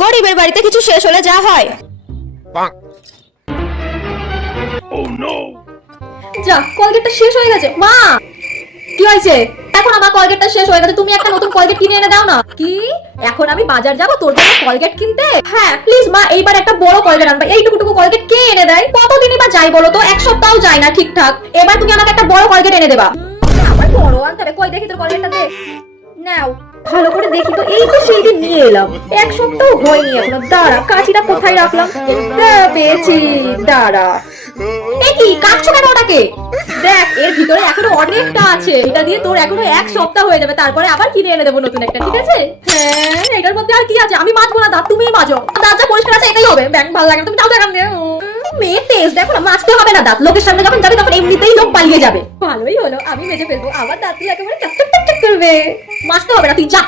গরিবের বাড়িতে কিছু শেষ হলে যা হয়। যা, কলগেটটা শেষ হয়ে গেছে। মা, কি হয়েছে? এখন আমার কলগেটটা শেষ হয়ে গেছে, তুমি একটা নতুন কলগেট কিনে এনে দাও না। কি? এখন আমি বাজার যাব তোর জন্য কলগেট কিনতে? হ্যাঁ প্লিজ মা, এইবার একটা বড় কলগেট আনবা। এইটুকুটুকু কলগেট কে এনে দেয়? কতদিনই বা যাই বলো তো, এক সপ্তাহ যায় না ঠিকঠাক। এবার তুমি আমাকে একটা বড় কলগেট এনে দেবা। আবার বড় আনতে হবে? কই দেখি তোর কলগেটটা দে। নাও, ভালো করে দেখি তো। এই তো সেই দিন নিয়ে এলাম, এক সপ্তাহ হয়নি এখনো। দাঁড়া, কাঁচিটা কোথায় রাখলাম? পেয়েছি, দাঁড়া। এ কি কাটছো কেন ওটাকে? দেখ, এর ভিতরে এখনো অনেকটা আছে। এটা দিয়ে তোর এখনো এক সপ্তাহ হয়ে যাবে, তারপরে আবার কিনে এনে দেবো নতুন একটা, ঠিক আছে? হ্যাঁ, এটার মধ্যে আর কি আছে? আমি মাজবো না দাঁত, তুমিই মাজো। দাঁত যা পরিষ্কার আছে এটাই হবে। ব্যাং ভালো লাগে না, তুমি যাও দেখান দিয়ে। মেয়ে টেস্ট দেখো না, মাজতে হবে না দাঁত। লোকের সামনে যখন যাবে তখন এমনিতেই লোক পালিয়ে যাবে। ভালোই হলো, আমি মেজে ফেলবো। আবার দাঁতগুলো একেবারে টাক টাক টাক টাক করবে। মাজতে হবে না, তুই যা।